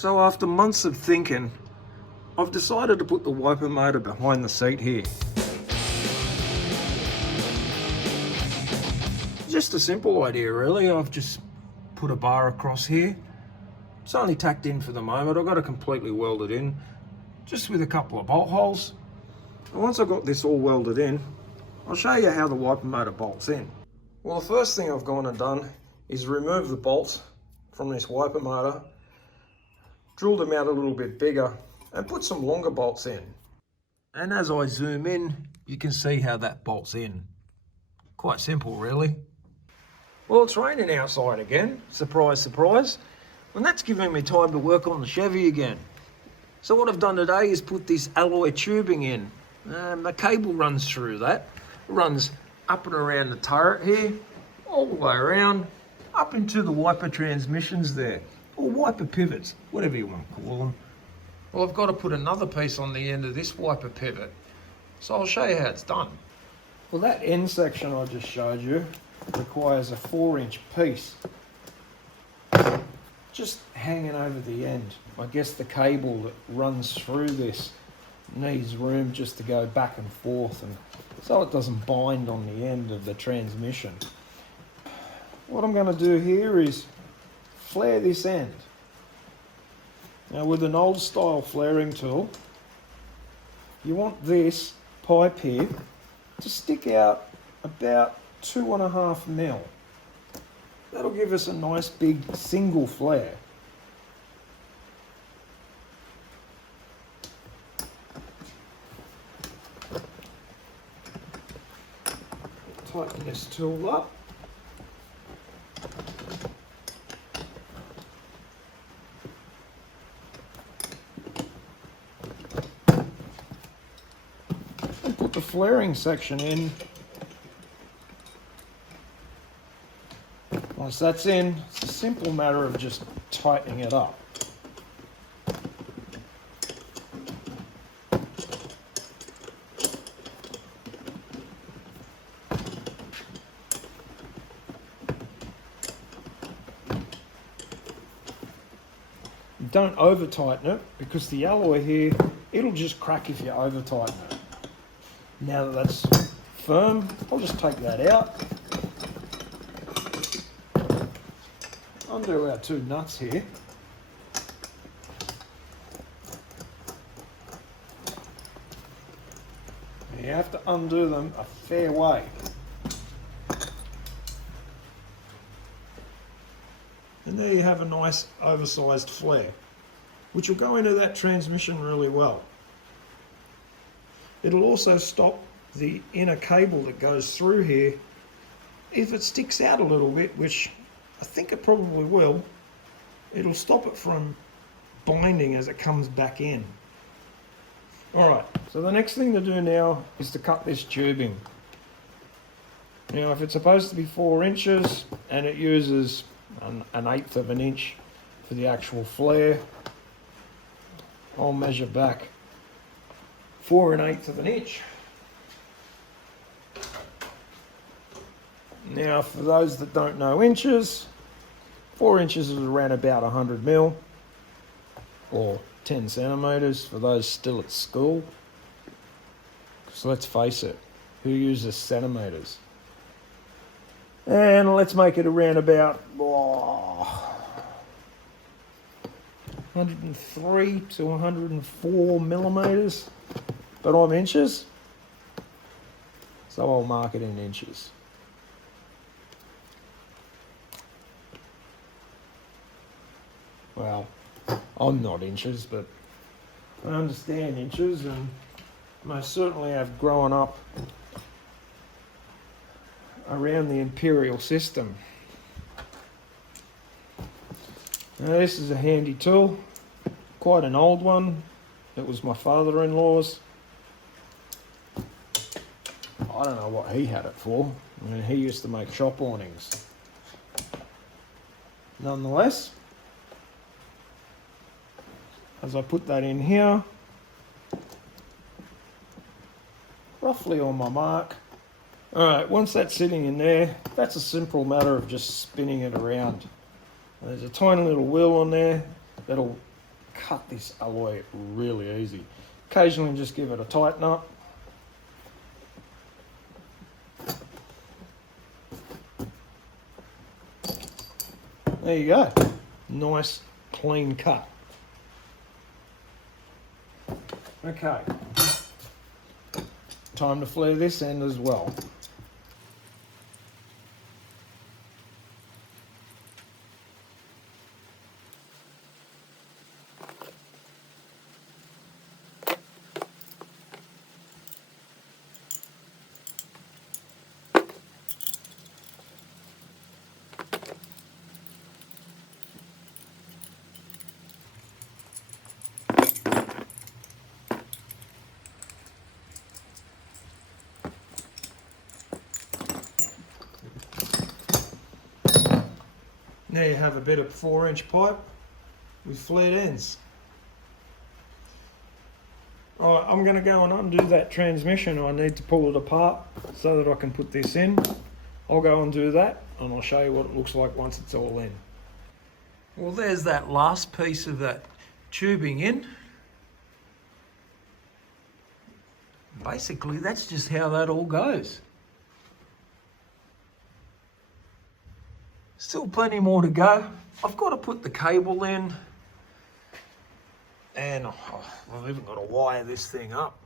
So after months of thinking, I've decided to put the wiper motor behind the seat here. Just a simple idea really. I've just put a bar across here. It's only tacked in for the moment. I've got to completely weld it in, just with a couple of bolt holes. And once I've got this all welded in, I'll show you how the wiper motor bolts in. Well, the first thing I've gone and done is remove the bolts from this wiper motor, drill them out a little bit bigger, and put some longer bolts in. And as I zoom in, you can see how that bolts in. Quite simple, really. Well, it's raining outside again, surprise, surprise. And that's giving me time to work on the Chevy again. So what I've done today is put this alloy tubing in. The cable runs through that, runs up and around the turret here, all the way around, up into the wiper transmissions there, or wiper pivots, whatever you want to call them. Well, I've got to put another piece on the end of this wiper pivot, so I'll show you how it's done. Well, that end section I just showed you requires a 4-inch piece just hanging over the end. I guess the cable that runs through this needs room just to go back and forth, and so it doesn't bind on the end of the transmission. What I'm going to do here is flare this end. Now, with an old style flaring tool, you want this pipe here to stick out about 2.5 mil. That'll give us a nice big single flare. Tighten this tool up. And put the flaring section in. Once that's in, it's a simple matter of just tightening it up. Don't over tighten it, because the alloy here, it'll just crack if you over tighten it. Now that that's firm, I'll just take that out. Undo our 2 nuts here. You have to undo them a fair way. And there you have a nice oversized flare, which will go into that transmission really well. It'll also stop the inner cable that goes through here if it sticks out a little bit, which I think it probably will. It'll stop it from binding as it comes back in. Alright, so the next thing to do now is to cut this tubing. Now, if it's supposed to be 4 inches and it uses an 1/8 of an inch for the actual flare, I'll measure back 4 1/8 of an inch. Now, for those that don't know inches, 4 inches is around about 100 mil, or 10 centimeters for those still at school. So let's face it, who uses centimeters? And let's make it around about 103 to 104 millimeters, but I'm inches, so I'll mark it in inches. Well, I'm not inches, but I understand inches, and most certainly have grown up around the imperial system. Now, this is a handy tool, quite an old one. It was my father-in-law's. I don't know what he had it for. I mean, he used to make shop awnings. Nonetheless, as I put that in here, roughly on my mark. Alright, once that's sitting in there, that's a simple matter of just spinning it around. There's a tiny little wheel on there that'll cut this alloy really easy. Occasionally just give it a tighten up. There you go. Nice clean cut. Okay. Time to flare this end as well. Now you have a bit of 4-inch pipe with flared ends. Alright, I'm going to go and undo that transmission. I need to pull it apart so that I can put this in. I'll go and do that and I'll show you what it looks like once it's all in. Well, there's that last piece of that tubing in. Basically, that's just how that all goes. Still plenty more to go. I've got to put the cable in, and I've even got to wire this thing up.